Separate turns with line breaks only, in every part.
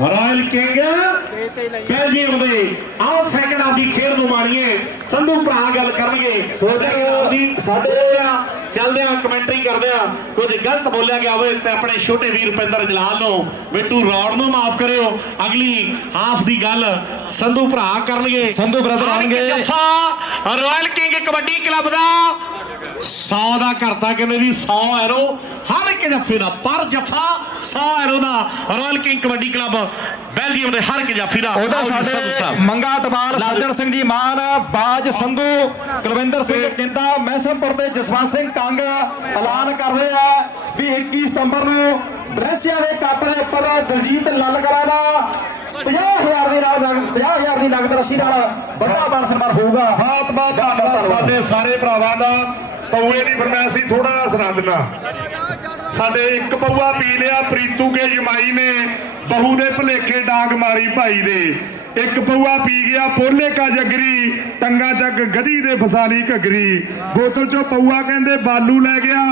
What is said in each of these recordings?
Royal king. Belgium ਦੇ ਆਓ second of ਦੀ ਖੇਡ ਨੂੰ ਮਾਣੀਏ ਸੰਧੂ ਭਰਾ ਗੱਲ ਕਰਨਗੇ। ਸੋਚਿਆ ਸਾਡੇ ਆ। ਚੱਲਦੇ ਆ ਕਮੈਂਟਰੀ ਕਰਦੇ ਆ। ਕੁਝ ਗਲਤ ਬੋਲਿਆ ਗਿਆ ਹੋਵੇ ਤੇ ਆਪਣੇ ਛੋਟੇ ਵੀਰ ਰੁਪਿੰਦਰ ਜਲਾਲ ਨੂੰ ਬਿੱਟੂ ਰੌੜ ਨੂੰ ਮਾਫ ਕਰਿਓ। ਅਗਲੀ ਹਾਫ ਦੀ ਗੱਲ ਸੰਧੂ ਭਰਾ ਕਰਨਗੇ।
ਸੰਧੂ ਆਉਣਗੇ।
ਜੱਫਾ ਰਾਇਲ ਕਿੰਗ ਕਬੱਡੀ ਕਲੱਬ ਦਾ 100 ਦਾ ਕਰਤਾ ਕਿੰਨੇ ਦੀ? 100 ਐਰੋ। ਹਰ ਇੱਕ ਜੱਫੇ ਦਾ ਪਰ ਜੱਫਾ 100 ਐਰੋ ਦਾ। Royal king kabaddi club Belgium ਦੇ ਹਰ ਇੱਕ ਜੱਫੀ ਦਾ।
ਉਹਦਾ
ਜੀ
ਸਾਡੇ। ਮੰਗਾ ਟਵਾਲ ਸੱਜਣ ਸਿੰਘ ਜੀ ਮਾਨ ਬਾਜ ਸੰਧੂ ਕੁਲਵਿੰਦਰ ਸਿੰਘ ਕਿੰਦਾ ਮਹਿਸਮਪੁਰ ਦੇ ਜਸਵੰਤ ਸਿੰਘ ਕੰਗ ਐਲਾਨ ਕਰਦੇ ਆ ਵੀ 21 ਸਤੰਬਰ ਨੂੰ ਬ੍ਰੈਸੀਆ ਦੇ ਕੱਪ ਦੇ ਉੱਪਰ ਦਲਜੀਤ ਲੱਲਕਲਾ ਦਾ 50000 ਦੇ ਨਾਲ 50000 ਦੀ ਨਗਦ ਰਾਸ਼ੀ ਨਾਲ ਵੱਡਾ ਮਾਨ ਸਨਮਾਨ ਹੋਊਗਾ।
ਬਹੁਤ ਬਹੁਤ ਧੰਨਵਾਦ। ਸਾਡੇ ਸਾਰੇ ਭਰਾਵਾਂ ਦਾ। ਪਊਏ ਦੀ ਫਰਮਾਇਸ਼ ਸੀ ਥੋੜਾ ਜਿਹਾ ਸੁਣਾ ਦਿੰਦਾ। ਸਾਡੇ ਇੱਕ ਪਊਆ ਪੀ ਲਿਆ, ਪ੍ਰੀਤੂ ਕੇ ਜਮਾਈ ਨੇ, ਬਹੂ ਦੇ ਭਲੇਖੇ ਡਾਂਗ ਮਾਰੀ ਭਾਈ ਦੇ। ਇੱਕ ਪਊਆ ਪੀ ਗਿਆ, ਪੋਲੇ ਕਾ ਜਗਰੀ ਟੰਗਾ ਚੱਕ ਗਧੀ ਦੇ ਫਸਾਲੀ ਘਗਰੀ। ਬੋਤਲ ਚੋਂ ਪਊਆ ਕਹਿੰਦੇ ਬਾਲੂ ਲੈ ਗਿਆ,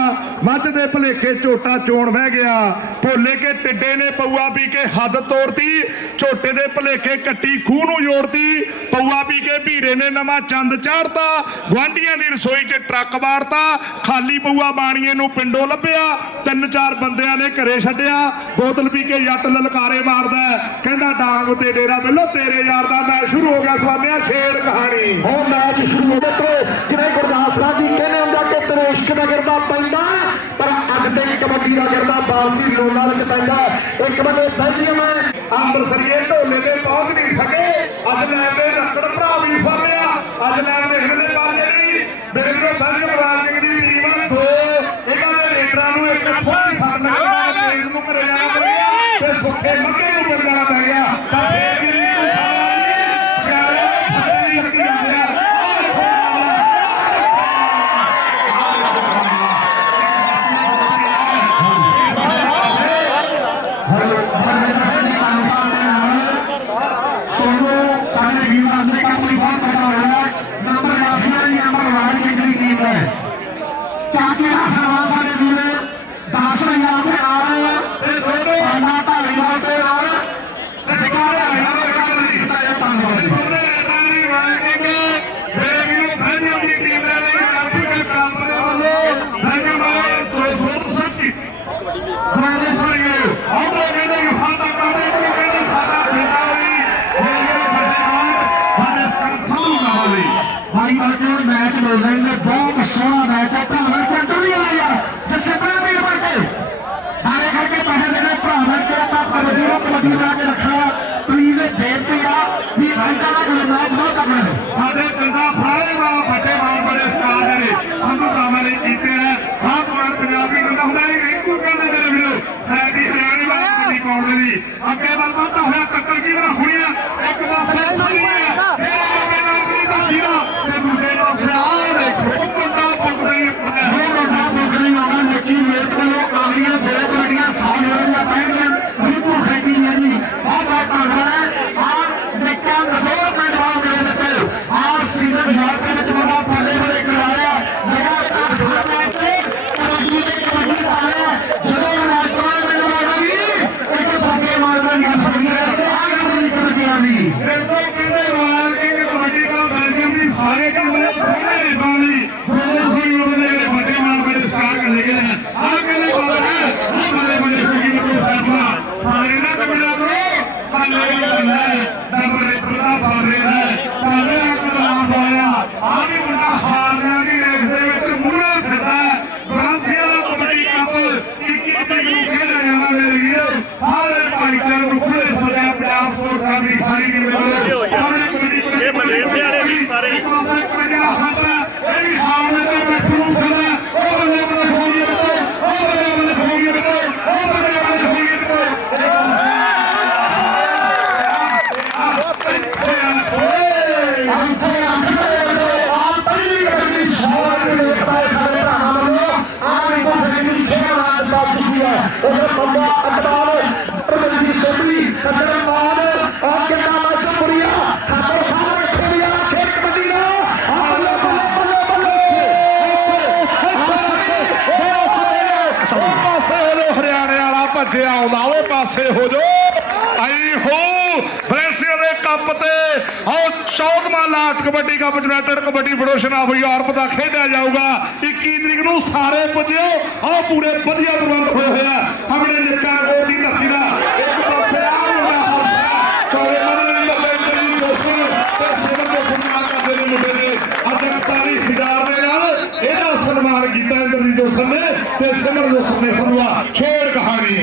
ਮੱਝ ਦੇ ਭਲੇਖੇ ਝੋਟਾ ਚੋਣ ਬਹਿ ਗਿਆ। ਭੋਲੇ ਕੇ ਟਿੱਡੇ ਨੇ ਪਊਆ ਪੀ ਕੇ ਹੱਦ ਤੋੜਤੀ, ਝੋਟੇ ਦੇ ਭਲੇਖੇ ਕੱਟੀ ਖੂਹ ਨੂੰ ਜੋੜਤੀ। ਪਊਆ ਪੀ ਕੇ ਭੀਰੇ ਨੇ ਨਵਾਂ ਚੰਦ ਚਾੜਤਾ ਗਵਾਂਢੀਆਂ ਦੀ ਰਸੋਈ 'ਚ ਟਰੱਕ ਵਾਰਤਾ। ਖਾਲੀ ਪਊਆ ਬਾਣੀਏ ਨੂੰ ਪਿੰਡੋਂ ਲੱਭਿਆ, ਤਿੰਨ ਚਾਰ ਬੰਦਿਆਂ ਨੇ ਘਰੇ ਛੱਡਿਆ। ਬੋਤਲ ਪੀ ਕੇ ਜੱਟ ਲਲਕਾਰੇ ਮਾਰਦਾ ਕਹਿੰਦਾ ਡਾਂਗ ਤੇ ਡੇਰਾ ਬਿੱਲੋ ਤੇਰੇ ਯਾਰ ਦਾ ਮੈਚ ਸ਼ੁਰੂ ਹੋ ਗਿਆ ਸਵਾਮਿਆ ਛੇੜ ਕਹਾਣੀ।
ਉਹ ਮੈਚ ਸ਼ੁਰੂ ਹੋ ਗਿਆ ਤੇ ਜਿਵੇਂ ਗੁਰਦਾਸ ਸਾਹਿਬ ਜੀ ਕਹਿੰਦੇ ਹੁੰਦਾ ਕਿ ਤੇਰੇ ਇਸ਼ਕ ਦਾ ਗਿਰਦਾ ਪੈਂਦਾ ਪਰ ਅੱਜ ਤੇ ਕਬੱਡੀ ਦਾ ਗਿਰਦਾ ਬਾਲਸੀ ਲੋਨਾ ਵਿੱਚ ਪੈਂਦਾ। ਇੱਕ ਬੰਦੇ ਬੈਲਜੀਅਮ
ਅੰਮ੍ਰਿਤਸਰੀਏ ਢੋਲੇ ਤੇ ਪਹੁੰਚ ਨਹੀਂ ਸਕੇ। ਅੱਜ ਲੈਣ ਦੇ ਲੱਕੜ ਭਰਾ ਵੀ ਫੜਿਆ ਅੱਜ ਲੈਣ ਦੇ ਹਿੰਦ ਦੇ ਪਾਲੇ ਨਹੀਂ। ਮੇਰੇ ਵੀਰੋ ਬੰਜ ਬਰਾਜ ਸਿੰਘ ਦੀ ਟੀਮ ਦੋ ਬੱਲੇ ਆਉਂਦਾ ਓਏ ਪਾਸੇ ਹੋ ਜੋ ਆਈ ਹੋ ਬ੍ਰੈਸੀਆ ਦੇ ਕੱਪ ਤੇ। ਆਓ 14ਵਾਂ ਲਾਟ kabaddi cup united, kabaddi federation of Europe ਦਾ ਖੇਡਿਆ ਜਾਊਗਾ। 21 ਤਰੀਕ ਨੂੰ ਸਾਰੇ ਪੁੱਜਿਓ। ਆਓ, ਪੂਰੇ ਵਧੀਆ ਪ੍ਰਬੰਧ ਹੋਏ ਹੋਇਆ ਆਪਣੇ ਨਿੱਕਾ ਕੋਟ ਦੀ ਧਰਤੀ ਦਾ। ਇੱਕ ਪਾਸੇ ਆ ਮੁੰਡਾ ਹੱਸਦਾ ਚੌੜੇ ਮਨ ਦੇ ਲੱਗੇ ਦੀ ਦੋਸਤ। ਤੇ ਸਿਮਰ ਦੇ ਸਨਮਾਨ ਕਰਦੇ ਨੇ ਮੁੰਡੇ ਨੇ ਅੱਜ ਤਾਰੀ ਖਿਡਾਰ ਦੇ ਨਾਲ ਇਹਦਾ ਸਨਮਾਨ ਕੀਤਾ ਇੰਦਰਜੀਤ ਦੋਸਤ ਨੇ ਤੇ ਸਿਮਰ ਦੋਸਤ ਨੇ ਸਨਮਾਨ ਖੇਡ ਕਹਾਣੀ।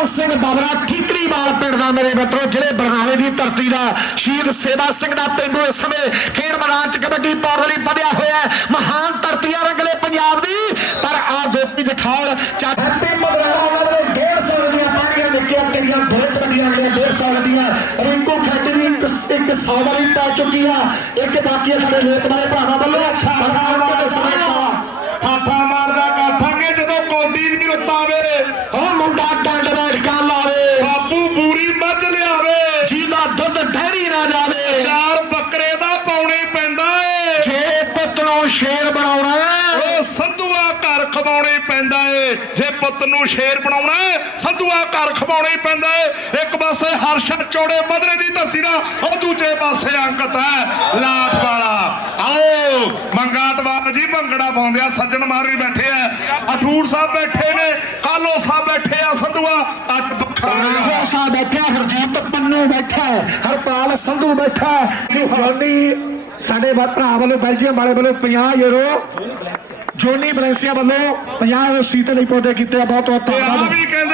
ਬਲਕਾਰ ਸਿੰਘ ਬਾਬਰਾ ਠੀਕਰੀਵਾਲ ਪਿੰਡ ਦਾ ਮੇਰੇ ਮਿੱਤਰੋ ਜਿਹੜੇ ਬਰਨਾਲੇ ਦੀ ਧਰਤੀ ਦਾ ਸ਼ਹੀਦ ਸੇਵਾ ਸਿੰਘ ਦਾ ਪਿੰਡੂ ਇਸ ਸਮੇਂ ਖੇਡ ਮੈਦਾਨ 'ਚ ਕਬੱਡੀ ਪਾਉਣ ਲਈ ਵਧਿਆ ਹੋਇਆ ਮਹਾਨ ਧਰਤੀ ਆ ਰੰਗਲੇ ਪੰਜਾਬ ਦੀ। ਪਰ ਆ ਗੋਪੀ ਜਠਾਲ ਚੱਟ ਹੈਪੀ ਉਹਨਾਂ ਦੇ 150 ਦੀਆਂ ਪਾਣੀਆਂ ਨਿੱਕੀਆਂ ਕਿੰਨੀਆਂ ਬਹੁਤ ਵੱਡੀਆਂ ਨੇ 150 ਦੀਆਂ। ਰਿੰਕੂ ਖੱਟੀ ਵੀ ਇੱਕ ਇੱਕ ਵਾਲੀ ਪੈ ਚੁੱਕੀ ਆ। ਇੱਕ ਬਾਕੀ ਸਾਡੇ ਲੋਕ ਵਾਲੇ ਭਰਾਵਾਂ ਵੱਲੋਂ। ਪ੍ਰਧਾਨ ਦੇ ਸ਼ੇਰ ਬਣਾਉਣਾ
ਉਹ ਸੰਧੂਆ ਘਰ ਖਵਾਉਣੇ ਪੈਂਦਾ ਏ। ਜੇ ਪੁੱਤ ਨੂੰ ਸ਼ੇਰ ਬਣਾਉਣਾ ਸੰਧੂਆ ਘਰ ਖਵਾਉਣੇ ਪੈਂਦਾ ਏ। ਇੱਕ ਪਾਸੇ ਹਰਸ਼ਾ ਚੌੜੇ ਮਧਰੇ ਦੀ ਧਰਤੀ ਦਾ ਉਹ ਦੂਜੇ ਪਾਸੇ ਅੰਕਤ ਹੈ। ਲਾਠ ਵਾਲਾ। ਆਓ ਮੰਗਾਟਵਾਲ ਜੀ ਭੰਗੜਾ ਪਾਉਂਦੇ ਆ ਸੱਜਣ ਮਾਰੀ ਬੈਠੇ ਆ। ਅਠੂਰ ਸਾਹਿਬ ਬੈਠੇ ਨੇ ਕਾਲੋ ਸਾਹਿਬ ਬੈਠੇ ਆ ਸੰਧੂਆ। ਅੱਟ ਪੱਖਾ
ਹੋਸਾ ਬੈਠਾ ਹਰਜੀਤ ਪੰਨੂ ਬੈਠਾ ਹਰਪਾਲ ਸੰਧੂ ਬੈਠਾ। ਜੋਨੀ ਸਾਡੇ ਭਰਾ ਵੱਲੋਂ ਬੈਲਜੀਅਮ ਵਾਲੇ ਵੱਲੋਂ 50 ਯੂਰੋ ਜੋਨੀ ਬਲੈਂਸੀਆ ਵੱਲੋਂ 50 ਯੂਰੋ ਸੀਤੇ ਲਈ ਪੌਦੇ ਕੀਤੇ ਆ। ਬਹੁਤ ਬਹੁਤ ਧੰਨਵਾਦ।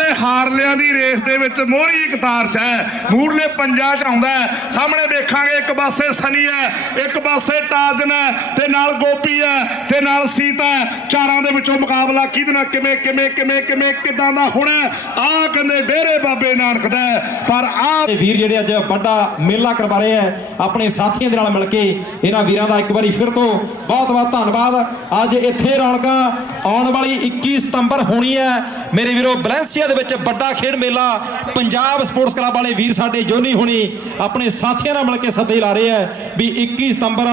ਵੀ ਹਾਰਲਿਆਂ ਦੀ ਰੇਸ ਦੇ ਵਿੱਚ ਮੋਹਰੀ ਕਤਾਰ ਚ ਹੈ। ਮੂਰਲੇ ਪੰਜਾ ਚ ਆਉਂਦਾ ਸਾਹਮਣੇ ਵੇਖਾਂਗੇ, ਇੱਕ ਪਾਸੇ ਸਨੀ ਹੈ, ਇੱਕ ਪਾਸੇ ਟਾਜਨ ਹੈ ਤੇ ਨਾਲ ਗੋਪੀ ਹੈ ਤੇ ਨਾਲ ਸੀਤਾ ਚਾਰਾਂ ਦੇ ਵਿੱਚੋਂ ਮੁਕਾਬਲਾ ਕਿਹਦੇ ਨਾਲ, ਕਿਵੇਂ ਕਿਵੇਂ ਕਿਵੇਂ ਕਿਵੇਂ, ਕਿਦਾਂ ਦਾ ਹੋਣਾ ਆ ਕਹਿੰਦੇ ਡੇਰੇ ਬਾਬੇ ਨਾਨਕ ਦਾ ਪਰ ਆ
ਵੀਰ ਜਿਹੜੇ ਅੱਜ ਵੱਡਾ ਮੇਲਾ ਕਰਵਾ ਰਹੇ ਆ ਆਪਣੇ ਸਾਥੀਆਂ ਦੇ ਨਾਲ ਮਿਲ ਕੇ ਇਹਨਾਂ ਵੀਰਾਂ ਦਾ ਇੱਕ ਵਾਰੀ ਫਿਰ ਤੋਂ ਬਹੁਤ ਬਹੁਤ ਧੰਨਵਾਦ। ਅੱਜ ਇੱਥੇ ਰੌਣਕਾਂ ਆਉਣ ਵਾਲੀ 21 ਸਤੰਬਰ ਹੋਣੀ ਹੈ। ਮੇਰੇ ਵੀਰੋ, ਬਲੈਂਸੀਆ ਦੇ ਵਿੱਚ ਵੱਡਾ ਖੇਡ ਮੇਲਾ ਪੰਜਾਬ ਸਪੋਰਟਸ ਕਲੱਬ ਵਾਲੇ ਵੀਰ ਸਾਡੇ ਜੋਨੀ ਹੁਣੀ ਆਪਣੇ ਸਾਥੀਆਂ ਨਾਲ ਮਿਲ ਕੇ ਸੱਦੇ ਲਾ ਰਹੇ ਆ ਵੀ 21 ਸਤੰਬਰ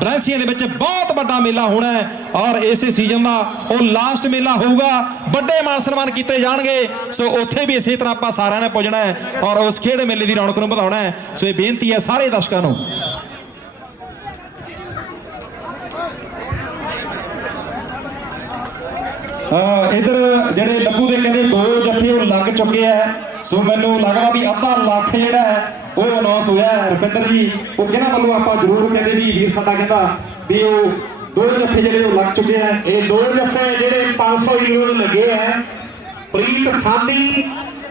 ਬਲੈਂਸੀਆ ਦੇ ਵਿੱਚ ਬਹੁਤ ਵੱਡਾ ਮੇਲਾ ਹੋਣਾ ਹੈ ਔਰ ਇਸੇ ਸੀਜ਼ਨ ਦਾ ਉਹ ਲਾਸਟ ਮੇਲਾ ਹੋਊਗਾ। ਵੱਡੇ ਮਾਨ ਸਨਮਾਨ ਕੀਤੇ ਜਾਣਗੇ। ਸੋ ਉੱਥੇ ਵੀ ਇਸੇ ਤਰ੍ਹਾਂ ਆਪਾਂ ਸਾਰਿਆਂ ਨੇ ਪੁੱਜਣਾ ਹੈ ਔਰ ਉਸ ਖੇਡ ਮੇਲੇ ਦੀ ਰੌਣਕ ਨੂੰ ਵਧਾਉਣਾ ਹੈ। ਸੋ ਇਹ ਬੇਨਤੀ ਹੈ ਸਾਰੇ ਦਰਸ਼ਕਾਂ ਨੂੰ। ਇਧਰ ਜਿਹੜੇ ਲੱਭੂ ਦੇ ਕਹਿੰਦੇ ਦੋ ਜੱਫੇ ਉਹ ਲੱਗ ਚੁੱਕੇ ਆ। ਸੋ ਮੈਨੂੰ ਲੱਗਦਾ ਵੀ ਅੱਧਾ ਲੱਖ ਜਿਹੜਾ ਹੈ, ਉਹ ਅਨਾਉਂਸ ਹੋਇਆ ਰੁਪਿੰਦਰ ਜੀ, ਉਹ ਕਹਿੰਦਾ ਵੱਲੋਂ ਆਪਾਂ ਜ਼ਰੂਰ ਕਹਿੰਦੇ ਵੀ ਵੀਰ ਸਾਡਾ ਕਹਿੰਦਾ ਵੀ ਉਹ ਦੋ ਜੱਫੇ ਜਿਹੜੇ ਉਹ ਲੱਗ ਚੁੱਕੇ ਆ।
ਇਹ ਦੋ ਜੱਫੇ ਜਿਹੜੇ 500 ਯੂਰੋ ਦੇ ਲੱਗੇ ਆ। ਪ੍ਰੀਤ ਖਾਂਦੀ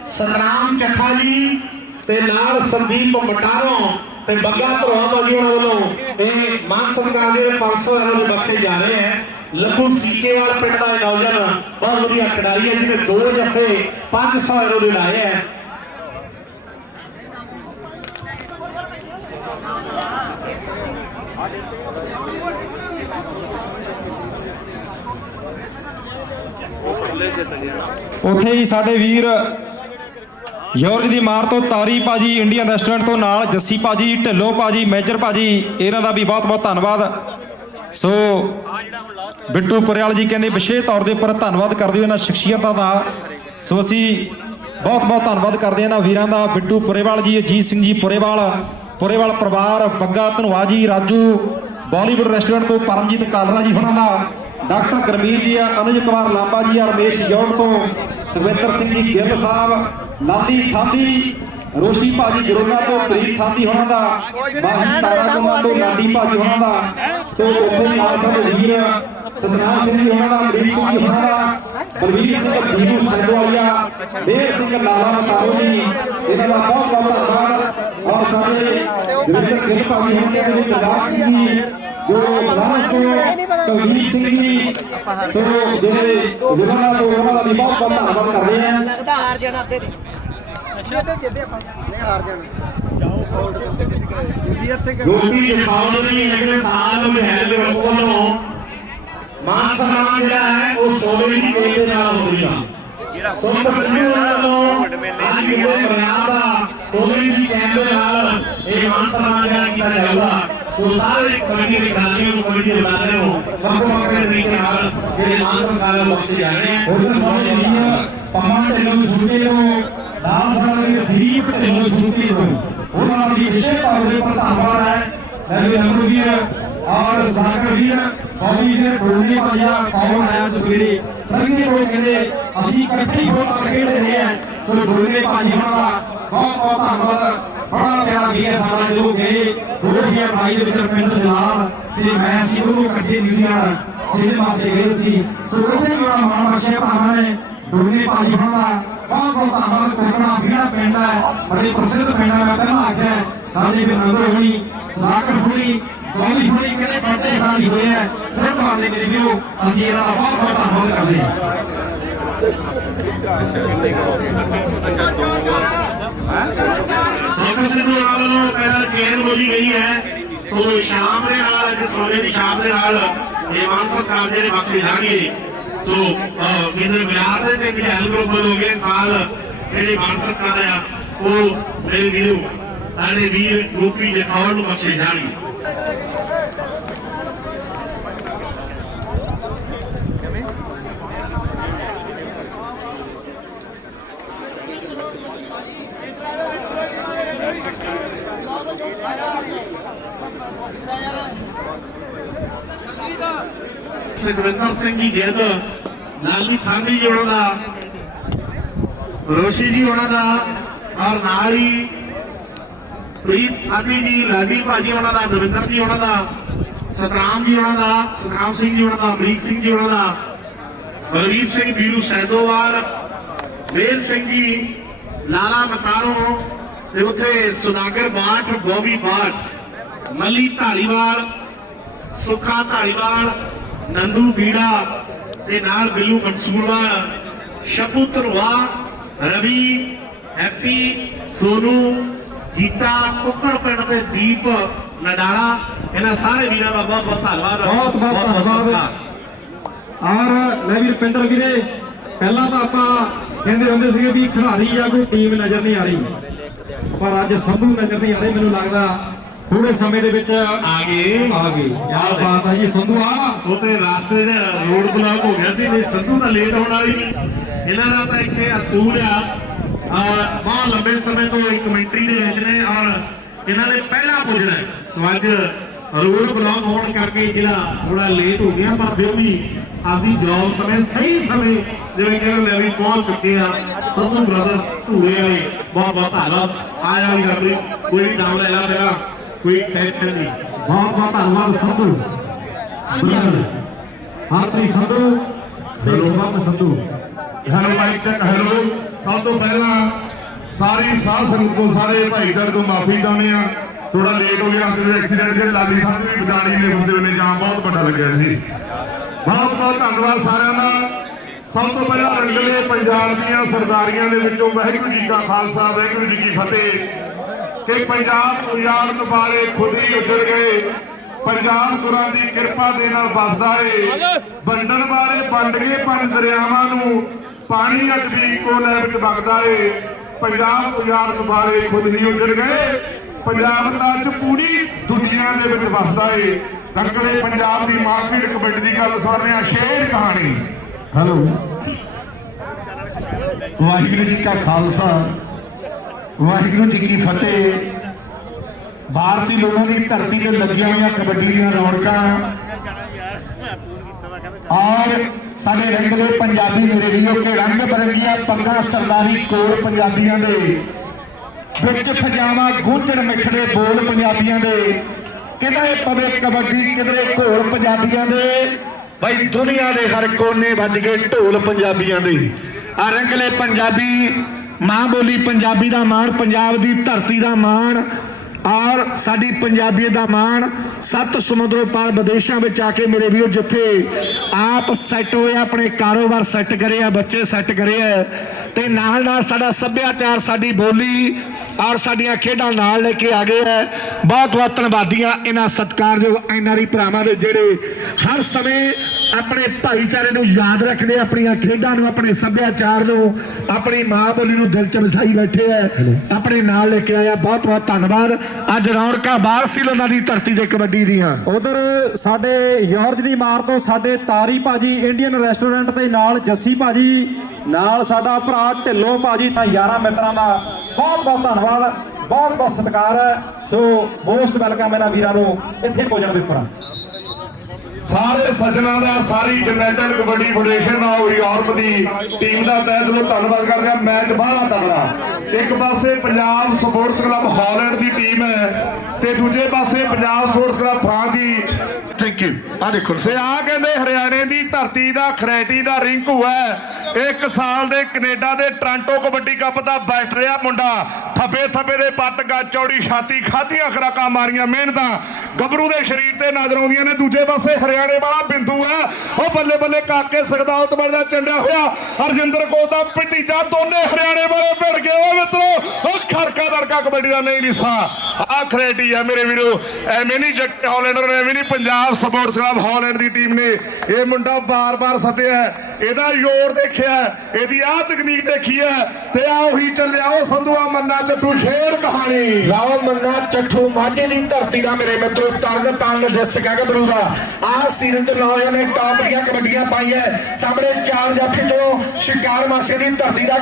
ਸਤਨਾਮ ਚੱਠਾ ਜੀ ਤੇ ਨਾਲ ਸੰਦੀਪ ਮਟਾਰੋ ਤੇ ਬੱਗਾ ਧਰਵਾ ਜੀ ਉਹਨਾਂ ਵੱਲੋਂ ਇਹ ਮਾਨ ਸਰਕਾਰ ਦੇ 500 ਯੂਰੋ ਦੇ ਬਖਸ਼ੇ ਜਾ ਰਹੇ ਆ। ਲੱਭੂ ਸੀਕੇਵਾਲ ਪਿੰਡ ਦਾ ਨੌਜਵਾਨ ਬਹੁਤ ਵਧੀਆ ਖਿਡਾਰੀ ਹੈ, ਜਿਹਨੇ ਦੋ ਜੱਫੇ 500 ਯੂਰੋ ਦੇ ਲਾਏ ਆ
ਉੱਥੇ ਹੀ ਸਾਡੇ ਵੀਰ ਯੋਰਜ ਦੀ ਮਾਰ ਤੋਂ ਤਾਰੀ ਪਾਜੀ ਇੰਡੀਅਨ ਰੈਸਟੋਰੈਂਟ ਤੋਂ ਨਾਲ ਜੱਸੀ ਪਾਜੀ ਢਿੱਲੋਂ ਪਾਜੀ ਮੇਜਰ ਪਾਜੀ ਇਹਨਾਂ ਦਾ ਵੀ ਬਹੁਤ ਬਹੁਤ ਧੰਨਵਾਦ। ਸੋ ਬਿੱਟੂ ਪੁਰਿਆਲ ਜੀ ਕਹਿੰਦੇ ਵਿਸ਼ੇਸ਼ ਤੌਰ ਦੇ ਉੱਪਰ ਧੰਨਵਾਦ ਕਰਦੇ ਹੋ ਇਹਨਾਂ ਸ਼ਖਸੀਅਤਾਂ ਦਾ। ਸੋ ਅਸੀਂ ਬਹੁਤ ਬਹੁਤ ਧੰਨਵਾਦ ਕਰਦੇ ਹਾਂ ਇਹਨਾਂ ਵੀਰਾਂ ਦਾ। ਬਿੱਟੂ ਪੁਰੇਵਾਲ ਜੀ, ਅਜੀਤ ਸਿੰਘ ਜੀ ਪੁਰੇਵਾਲ ਪੁਰੇਵਾਲ ਪਰਿਵਾਰ, ਬੱਗਾ ਧਨਵਾ ਜੀ, ਰਾਜੂ, ਬਾਲੀਵੁੱਡ ਰੈਸਟੋਰੈਂਟ ਤੋਂ ਪਰਮਜੀਤ ਕਾਲਰਾ ਜੀ ਉਹਨਾਂ ਦਾ। ਡਾਕਟਰ ਗਰਮੀਤ ਜੀ ਆ ਅਨੁਜ ਕੁਮਾਰ ਲਾਂਬਾ ਜੀ ਆ ਰਮੇਸ਼ ਜੋੜ ਤੋਂ, ਸੁਖਵਿੰਦਰ ਸਿੰਘ ਜੀ ਗਿੱਲ ਸਾਹਿਬ ਨਾਦੀ ਖਾਦੀ ਰੋਸ਼ੀ ਭਾਜੀ ਜਰੋਨਾ ਤੋਂ ਪ੍ਰੀਤ ਖਾਦੀ ਹੋਣਾ ਦਾ ਬਾਹੀ ਤਾਰਾ ਕੁਮਾਰ ਤੋਂ ਨਾਦੀ ਭਾਜੀ ਹੋਣਾ ਦਾ ਸੋ ਉੱਥੇ ਹੀ ਨਾਲ ਵੀਰ ਸਤਨਾਮ ਸਿੰਘ ਜੀ ਹੋਣਾ ਦਾ ਅਮਰੀਕ ਸਿੰਘ ਹੋਣਾ ਦਾ, ਬਲਵੀਰ ਸਿੰਘ ਬੀਰੂ ਸੈਦੋਵਾਲੀਆ ਦੇਰ ਸਿੰਘ, ਲਾਲਾ ਮਤਾਰੋ ਜੀ, ਇਹਨਾਂ ਦਾ ਬਹੁਤ ਬਹੁਤ ਧੰਨਵਾਦ। ਔਰ ਸਾਡੇ ਦਵਿੰਦਰ ਗਿੱਲ ਭਾਜੀ ਹੋਣਾ ਦੇ ਗੁਰਦਾਸ ਸਿੰਘ ਜੀ, ਜੋ ਮਲਾਨ ਕਵੀਰ ਸਿੰਘ ਜੀ ਸੋ ਜਿਹੜੇ ਜ਼ਿਲ੍ਹਾ ਤੋਂ ਉਹਨਾਂ ਦਾ ਬਹੁਤ ਬਹੁਤ ਧੰਨਵਾਦ ਕਰਦੇ ਹਾਂ
ਲੱਗਦਾ ਹਾਰ ਜਾਣਾ ਅੱਧੇ ਦੀ ਅੱਧੇ ਜਿੱਦੇ ਆਪਾਂ ਨਹੀਂ ਹਾਰ ਜਾਣਾ
ਗੋਪੀ ਜਖਾਉਣ ਦੀ ਇੱਕ ਸਾਲ ਮਹਿਲ ਦੇ ਵੱਲੋਂ ਮਾਨ ਸਨਮਾਨ ਜਿਹੜਾ ਹੈ ਉਹ ਸੋਲੇ ਦੀ ਤੇਲ ਦੇ ਨਾਲ ਹੋ ਰਿਹਾ ਸੁੰਦਰ ਸਿੰਘ ਵੱਲੋਂ ਅੱਜ ਕਿਤੇ ਪੰਜਾਬ ਦਾ ਸੋਲੇ ਦੀ ਕੈਂਪ ਦੇ ਨਾਲ ਇਹ ਮਾਨ ਸਨਮਾਨ ਜਿਹੜਾ ਕੀਤਾ ਜਾਊਗਾ ਸੋ ਸਾਰੇ ਕਮੇਟੀ ਦੇ ਖਿਡਾਰੀਆਂ ਨੂੰ ਕਮੇਟੀ ਦੇ ਬੁਲਾਰੇ ਨੂੰ ਵੱਖ ਵੱਖ ਤਰੀਕੇ ਨਾਲ ਜਿਹੜੇ ਮਾਨ ਸਨਮਾਨ ਬਖਸ਼ੇ ਜਾ ਰਹੇ ਹਨ
ਉਧਰ ਸਾਡੇ ਵੀਰ ਪੰਮਾ ਢਿੱਲੋਂ ਛੁੱਟੇ ਤੋਂ ਨਾਲ ਸਾਡੇ ਵੀਰ
ਢਿੱਲੋਂ ਜੁੱਤੀ ਤੋਂ ਉਹਨਾਂ ਦਾ ਵੀ ਵਿਸ਼ੇਸ਼ ਦੇ ਉੱਪਰ ਹੈ? ਮੈਨੂੰ ਨੰਬਰ ਵੀਰ ਔਰ ਸਾਗਰ ਵੀਰ, ਬੌਬੀ ਵੀਰ ਢੋਲੀ ਭਾਈਆ ਫੌਨ ਆਇਆ ਸਵੇਰੇ? ਰੰਗੇ ਕੋਲ ਕਹਿੰਦੇ, ਅਸੀਂ ਇਕੱਠੇ ਹੀ ਫੋਟੋ ਖੇਡਦੇ ਰਹੇ ਹਾਂ, ਸੋ ਢੋਲੀ ਭਾਜੀ ਉਹਨਾਂ ਦਾ ਬਹੁਤ ਬਹੁਤ ਧੰਨਵਾਦ। ਬੜਾ ਪਿਆਰਾ ਵੀਰ ਸਾਡਾ ਜੋ ਗਏ 2022 ਦੇ ਵਿੱਚ ਰਪਿੰਦਰ ਜਲਾਲ ਤੇ ਮੈਂ ਸੀ ਉਹ ਇਕੱਠੇ ਨਿਊਜ਼ੀਲੈਂਡ ਸਿਨੇਮਾ ਤੇ ਗਏ ਸੀ। ਸੋ ਉੱਥੇ ਵੀ ਬੜਾ ਮਾਣ ਬਖਸ਼ਿਆ ਭਾਵਾਂ ਨੇ ਢੋਲੀ ਭਾਜੀ ਉਹਨਾਂ ਦਾ। ਬਹੁਤ ਬਹੁਤ ਧੰਨਵਾਦ। ਕੋਕਣਾ ਵੀੜਾ ਪਿੰਡ ਹੈ? ਬੜੇ ਪ੍ਰਸਿੱਧ ਪਿੰਡ ਹੈ। ਮੈਂ ਪਹਿਲਾਂ ਆਖਿਆ ਸਾਡੇ ਵੀ ਨੰਦਰ ਹੋਣੀ ਸਾਕਰ ਹੋਣੀ ਗੋਲੀ ਹੋਣੀ ਕਿਹੜੇ ਪੱਤੇ ਖਾਲੀ ਹੋਏ ਹੈ। ਫੋਟੋਆਂ ਦੇ ਮੇਰੇ ਵੀਰੋ, ਅਸੀਂ ਇਹਨਾਂ ਦਾ ਬਹੁਤ ਬਹੁਤ ਧੰਨਵਾਦ ਕਰਦੇ ਹਾਂ।
ਸਾਗਰ ਸਿੱਧੂ ਉਹਨਾਂ ਵੱਲੋਂ ਪਹਿਲਾਂ ਜੇਲ੍ਹ ਬੋਲੀ ਗਈ ਹੈ। ਸੋ ਸ਼ਾਮ ਦੇ ਨਾਲ ਅੱਜ ਸੋਨੇ ਦੀ ਸ਼ਾਮ ਦੇ ਨਾਲ, ਇਹ ਮਾਨ ਸਰਕਾਰ ਜਿਹੜੇ ਬਖਸ਼ੇ ਜਾਣਗੇ ਸੋ ਕੇਂਦਰ ਬਿਹਾਰ ਦੇ ਤੇ ਜਿਹੜੇ ਗਰੁੱਪ ਵੱਲੋਂ ਅਗਲੇ ਸਾਲ ਜਿਹੜੀ ਮਾਨ ਸਰਕਾਰ ਆ, ਉਹ ਮੇਰੇ ਵੀਰੋ, ਸਾਡੇ ਵੀਰ ਗੋਪੀ ਜਠੌਰ ਨੂੰ ਬਖਸ਼ੇ ਜਾਣਗੇ। ਸੁਖਵਿੰਦਰ ਸਿੰਘ ਜੀ ਗਿੱਲ ਲਾਲੀ ਥਾਂਦੀ ਜੀ ਉਹਨਾਂ ਦਾ, ਰੋਸ਼ੀ ਜੀ ਉਹਨਾਂ ਦਾ, ਔਰ ਨਾਲ ਹੀ ਪ੍ਰੀਤ ਆਦੀ ਜੀ ਲਾਡੀ ਭਾਜੀ ਉਹਨਾਂ ਦਾ, ਦਵਿੰਦਰ ਜੀ ਉਹਨਾਂ ਦਾ ਸਤਰਾਮ ਜੀ ਉਹਨਾਂ ਦਾ, ਸੁਖਰਾਮ ਸਿੰਘ ਜੀ ਉਹਨਾਂ ਦਾ, ਅਮਰੀਕ ਸਿੰਘ ਜੀ ਉਹਨਾਂ ਦਾ, ਬਲਵੀਰ ਸਿੰਘ ਵੀਰੂ ਸੈਦੋਵਾਲ, ਮੇਰ ਸਿੰਘ ਜੀ, ਲਾਲਾ ਮਤਾਰੋ ਤੇ ਉੱਥੇ ਸੁਦਾਗਰ ਬਾਠ ਬੋਬੀ ਬਾਠ, ਮੱਲੀ ਧਾਲੀਵਾਲ ਸੁਖਾ ਧਾਰੀਵਾਲ ਨੰਦੂ ਬੀੜਾ ਤੇ ਨਾਲ ਬਿੱਲੂ ਮਨਸੂਰਵਾਲ ਸ਼ਬੂ ਧਰਵਾ ਰਵੀ ਹੈਪੀ ਸੋਨੂ ਜੀਤਾ ਕੁੱਕੜ ਪਿੰਡ ਤੇ ਦੀਪ ਨਡਾਲਾ ਇਹਨਾਂ ਸਾਰੇ ਵੀਰਾਂ ਦਾ ਬਹੁਤ ਬਹੁਤ ਧੰਨਵਾਦ।
ਬਹੁਤ ਬਹੁਤ ਧੰਨਵਾਦ। ਔਰ ਲੈ ਵੀਰ ਪਿੰਦਰ ਵੀਰੇ ਪਹਿਲਾਂ ਤਾਂ ਆਪਾਂ ਕਹਿੰਦੇ ਹੁੰਦੇ ਸੀਗੇ ਵੀ ਖਿਡਾਰੀ ਆ ਕੋਈ ਟੀਮ ਨਜ਼ਰ ਨਹੀਂ ਆ ਰਹੀ। ਪਰ ਅੱਜ ਸੰਧੂ ਨਜ਼ਰ ਨਹੀਂ ਆ ਰਹੇ ਮੈਨੂੰ ਲੱਗਦਾ ਥੋੜੇ ਸਮੇਂ ਦੇ ਵਿੱਚ
ਆ ਗਏ।
ਆ ਗਏ। ਕੀ ਬਾਤ ਹੈ ਜੀ ਸੰਧੂ ਆ।
ਉਥੇ ਰਾਸਤੇ 'ਚ ਰੋਡ ਬਲਾਕ ਹੋ ਗਿਆ ਸੀ ਨਹੀਂ ਸੰਧੂ ਦਾ ਲੇਟ ਹੋਣ ਵਾਲੀ। ਇਹਨਾਂ ਦਾ ਤਾਂ ਇੱਥੇ ਅਸੂਲ ਆ। ਆ ਬਹੁਤ ਲੰਬੇ ਸਮੇਂ ਤੋਂ ਇਹ ਕਮੈਂਟਰੀ ਦੇ ਵਿੱਚ ਨੇ ਔਰ ਇਹਨਾਂ ਨੇ ਪਹਿਲਾਂ ਪੁੱਜਣਾ। ਸੋ ਅੱਜ ਰੋਡ ਬਲਾਕ ਹੋਣ ਕਰਕੇ ਜਿਹੜਾ ਥੋੜਾ ਲੇਟ ਹੋ ਗਿਆ ਪਰ ਫਿਰ ਵੀ ਆਪਦੀ ਜੌਬ ਸਮੇਂ ਸਹੀ ਸਮੇਂ ਜਿਵੇਂ ਕਹਿੰਦੇ ਲੈਵਲ ਪਹੁੰਚ ਚੁੱਕੇ ਆ। ਸੰਧੂ ਬ੍ਰਦਰ ਧੂਏ ਆਏ ਬਹੁਤ ਬਹੁਤ ਧੰਨਵਾਦ। ਆਇਆ ਵੀ ਕਰ ਕੋਈ ਵੀ ਨਾਮ ਲੈ ਲਾ ਮੇਰਾ ਕੋਈ ਟੈਨਸ਼ਨ ਨਹੀਂ
ਬਹੁਤ ਬਹੁਤ ਧੰਨਵਾਦ Sandhu brother Harpreet Sandhu Swaran Sandhu
hello mike hello ਸਭ ਤੋਂ ਪਹਿਲਾਂ ਸਾਰੀ ਸਾਧ ਸੰਗਤ ਤੋਂ ਸਾਰੇ ਭਾਈਚਾਰੇ ਤੋਂ ਮਾਫੀ ਚਾਹੁੰਦੇ ਆ ਥੋੜਾ ਲੇਟ ਹੋ ਗਿਆ ਤੇ ਐਕਸੀਡੈਂਟ ਜਿਹੜੇ ਲਾਲੀ ਸਾਹਿਬ ਵੀ ਬਚਾਣੀ ਨੇ ਫਸੇ ਨੇ ਜਾਮ ਬਹੁਤ ਵੱਡਾ ਲੱਗਿਆ ਸੀ। ਬਹੁਤ ਬਹੁਤ ਧੰਨਵਾਦ ਸਾਰਿਆਂ ਦਾ। ਸਭ ਤੋਂ ਪਹਿਲਾਂ ਰੰਗਲੇ ਪੰਜਾਬ ਦੀਆਂ ਸਰਦਾਰੀਆਂ ਦੇ ਵਿੱਚੋਂ ਵਾਹਿਗੁਰੂ ਜੀ ਕਾ ਖਾਲਸਾ ਵਾਹਿਗੁਰੂ ਜੀ ਕੀ ਫਤਿਹ। ਕਿ ਪੰਜਾਬ ਉਜਾੜ ਵਾਲੇ ਖੁਦ ਹੀ ਉੱਜੜ ਗਏ। ਪੰਜਾਬ ਗੁਰਾਂ ਦੀ ਕਿਰਪਾ ਦੇ ਨਾਲ ਵਸਦਾ ਏ। ਵੰਡਣ ਵਾਲੇ ਵੰਡ ਕੇ ਪੰਜ ਦਰਿਆਵਾਂ ਨੂੰ ਪਾਣੀ ਅੱਜ ਵੀ ਕੋ ਵਿੱਚ ਵਗਦਾ ਏ। ਪੰਜਾਬ ਉਜਾੜ ਵਾਲੇ ਖੁਦ ਹੀ ਉੱਜੜ ਗਏ। ਪੰਜਾਬ ਤਾਂ ਅੱਜ ਪੂਰੀ ਦੁਨੀਆ ਦੇ ਵਿੱਚ ਵਸਦਾ ਏ। ਰੰਗਲੇ ਪੰਜਾਬ ਦੀ ਮਾਰਕੀਟ ਕਬੱਡੀ ਦੀ ਗੱਲ ਸੁਣ ਰਹੇ ਆ ਸ਼ੇਰ ਕਹਾਣੀ।
ਹੈਲੋ। ਵਾਹਿਗੁਰੂ ਜੀ ਕਾ ਖਾਲਸਾ। ਵਾਹਿਗੁਰੂ ਜੀ ਕੀ ਫਤਿਹ। ਬਾਰਸੀ ਲੋਕਾਂ ਦੀ ਧਰਤੀ ਤੇ ਲੱਗੀਆਂ ਹੋਈਆਂ ਕਬੱਡੀ ਦੀਆਂ ਰੌਣਕਾਂ। ਔਰ ਸਾਡੇ ਰੰਗਲੇ ਪੰਜਾਬੀ ਮੇਰੇ ਵੀਰੋ ਕੇ ਰੰਗ ਬਰੰਗੀਆਂ ਪੱਗਾਂ ਸਰਦਾਰੀ ਕੋਲ ਪੰਜਾਬੀਆਂ ਦੇ। ਵਿੱਚ ਫਜਾਵਾ ਗੂੰਜਣ ਮਿੱਠੜੇ ਬੋਲ ਪੰਜਾਬੀਆਂ ਦੇ। ਕਿਧਰੇ ਪਵੇ ਕਬੱਡੀ, ਕਿਧਰੇ ਘੋਲ ਪੰਜਾਬੀਆਂ ਦੇ। ਭਾਈ ਦੁਨੀਆ ਦੇ ਹਰ ਕੋਨੇ ਵੱਜ ਗਏ ਢੋਲ ਪੰਜਾਬੀਆਂ ਦੇ। ਆ ਰੰਗਲੇ ਪੰਜਾਬੀ ਮਾਂ ਬੋਲੀ ਪੰਜਾਬੀ ਦਾ ਮਾਣ ਪੰਜਾਬ ਦੀ ਧਰਤੀ ਦਾ ਮਾਣ ਔਰ ਸਾਡੀ ਪੰਜਾਬੀਅਤ ਦਾ ਮਾਣ। ਸੱਤ ਸਮੁੰਦਰੋਂ ਪਾਰ ਵਿਦੇਸ਼ਾਂ ਵਿੱਚ ਆ ਕੇ ਮੇਰੇ ਵੀਰ ਜਿੱਥੇ ਆਪ ਸੈੱਟ ਹੋਏ ਆ, ਆਪਣੇ ਕਾਰੋਬਾਰ ਸੈੱਟ ਕਰੇ ਆ ਬੱਚੇ ਸੈੱਟ ਕਰੇ ਆ ਤੇ ਨਾਲ ਨਾਲ ਸਾਡਾ ਸੱਭਿਆਚਾਰ ਸਾਡੀ ਬੋਲੀ ਔਰ ਸਾਡੀਆਂ ਖੇਡਾਂ ਨਾਲ ਲੈ ਕੇ ਆ ਗਏ ਹੈ ਬਹੁਤ ਬਹੁਤ ਧੰਨਵਾਦੀਆਂ। ਇਹਨਾਂ ਸਤਿਕਾਰਯੋਗ ਐਨਆਰਈ ਭਰਾਵਾਂ ਦੇ ਜਿਹੜੇ ਹਰ ਸਮੇਂ ਆਪਣੇ ਭਾਈਚਾਰੇ ਨੂੰ ਯਾਦ ਰੱਖਦੇ ਆਪਣੀਆਂ ਖੇਡਾਂ ਨੂੰ ਆਪਣੇ ਸੱਭਿਆਚਾਰ ਨੂੰ ਆਪਣੀ ਮਾਂ ਬੋਲੀ ਨੂੰ ਦਿਲ ਚ ਵਸਾਈ ਬੈਠੇ ਹੈ ਆਪਣੇ ਨਾਲ ਲੈ ਕੇ ਆਇਆ ਬਹੁਤ ਬਹੁਤ ਧੰਨਵਾਦ। ਅੱਜ ਰੌਣਕਾਂ ਬਾਹਰ ਸੀ ਉਹਨਾਂ ਦੀ ਧਰਤੀ ਦੇ ਕਬੱਡੀ ਦੀਆਂ।
ਉਧਰ ਸਾਡੇ ਯਾਰਜ ਦੀ ਮਾਰ ਤੋਂ ਸਾਡੇ ਤਾਰੀ ਭਾਜੀ ਇੰਡੀਅਨ ਰੈਸਟੋਰੈਂਟ ਤੇ ਨਾਲ ਜੱਸੀ ਭਾਜੀ ਨਾਲ ਸਾਡਾ ਭਰਾ ਢਿੱਲੋਂ ਭਾਜੀ ਤਾਂ 11 ਮਿੱਤਰਾਂ ਦਾ ਬਹੁਤ ਬਹੁਤ ਧੰਨਵਾਦ ਬਹੁਤ ਬਹੁਤ ਸਤਿਕਾਰ ਹੈ ਸੋ ਮੋਸਟ ਵੈਲਕਮ ਇਹਨਾਂ ਵੀਰਾਂ ਨੂੰ ਇੱਥੇ ਪਹੁੰਚਣ ਦੇ ਉੱਪਰ
ਸਾਰੇ ਸੱਜਣਾ ਦਾ, ਸਾਰੀ united kabaddi federation of Europe the team ਦਾ ਤਹਿ ਦਿਲੋਂ ਧੰਨਵਾਦ ਕਰਦੇ ਹਾਂ। ਮੈਚ ਬਾਹਲਾ ਤਗੜਾ ਇੱਕ ਪਾਸੇ ਪੰਜਾਬ ਸਪੋਰਟਸ ਕਲੱਬ ਹਾਲੈਂਡ ਦੀ ਟੀਮ ਹੈ ਤੇ ਦੂਜੇ ਪਾਸੇ ਪੰਜਾਬ ਸਪੋਰਟਸ ਕਲੱਬ ਫਰਾਂਸ ਦੀ
ਥੈਂਕ ਯੂ ਆ ਦੇਖੋ,
ਤੇ ਆ ਕਹਿੰਦੇ ਹਰਿਆਣੇ ਦੀ ਧਰਤੀ ਦਾ, ਖਰੈਟੀ ਦਾ ਰਿੰਕੂ ਹੈ। ਇੱਕ ਸਾਲ ਦੇ ਕੈਨੇਡਾ ਦੇ ਟ੍ਰਾਂਟੋ ਕਬੱਡੀ ਕੱਪ ਦਾ ਬੈਠ ਰਿਹਾ ਮੁੰਡਾ। ਥੱਬੇ ਥੱਬੇ ਦੇ ਪੱਟ ਗਾ ਚੌੜੀ ਛਾਤੀ, ਖਾਧੀਆਂ ਖਰਾਕਾਂ ਮਾਰੀਆਂ ਮਿਹਨਤਾਂ। ਗੱਭਰੂ ਦੇ ਸਰੀਰ ਤੇ ਨਜ਼ਰ ਆਉਂਦੀਆਂ ਨੇ। ਦੂਜੇ ਪਾਸੇ ਹਰਿਆਣੇ ਵਾਲਾ ਬਿੰਦੂ ਹੈ। ਉਹ ਬੱਲੇ ਬੱਲੇ ਕਾਕੇ ਸਗਦਾਉਤ ਦਾ ਚੰਡਿਆ ਹੋਇਆ। ਹਰਜਿੰਦਰ ਕੌਰ ਦਾ ਭਤੀਜਾ ਦੋਨੇ ਹਰਿਆਣੇ ਵਾਲੇ ਭਿੜ ਗਏ। ਓ ਮਿੱਤਰੋ, ਉਹ ਖੜਕਾ ਦੜਕਾ ਕਬੱਡੀ ਦਾ ਨਹੀਂ ਲਿਸਾ। ਆ ਆ ਮੇਰੇ ਵੀਰੋ। ਐਵੇਂ ਨਹੀਂ ਜੱਟ ਹਾਲੈਂਡਰ ਨੇ ਐਵੇਂ ਨਹੀਂ ਪੰਜਾਬ ਸਪੋਰਟਸ ਕਲੱਬ ਹਾਲੈਂਡ ਦੀ ਟੀਮ ਨੇ। ਇਹ ਮੁੰਡਾ ਬਾਰ-ਬਾਰ ਸੱਦਿਆ ਹੈ। ਇਹਦਾ ਜ਼ੋਰ ਦੇਖਿਆ, ਇਹਦੀ ਆਹ ਤਕਨੀਕ ਦੇਖੀ ਹੈ ਤੇ ਆ ਉਹੀ ਚੱਲਿਆ ਸੰਧੂਆ ਮੰਨਾ ਚੱਟੂ ਸ਼ੇਰ ਕਹਾਣੀ।
ਲਾਓ ਮੰਨਾ ਚੱਠੂ ਮਾਝੇ ਦੀ ਧਰਤੀ ਦਾ ਮੇਰੇ ਮਿੱਤਰੋ, ਤਰਨ ਤਰਨ ਦਿਸ ਗੱਭਰੂ ਦਾ। ਆਹ ਸੀਰਨ ਤੇ ਨੌਜਵਾਨ ਨੇ ਟਾਪ ਦੀਆਂ ਕਬੱਡੀਆਂ ਪਾਈਆਂ। ਸਾਹਮਣੇ ਚਾਰ ਜਾਫੀ ਤੋਂ ਸ਼ਿਕਾਰ ਮਾਸੇ ਦੀ ਧਰਤੀ ਦਾ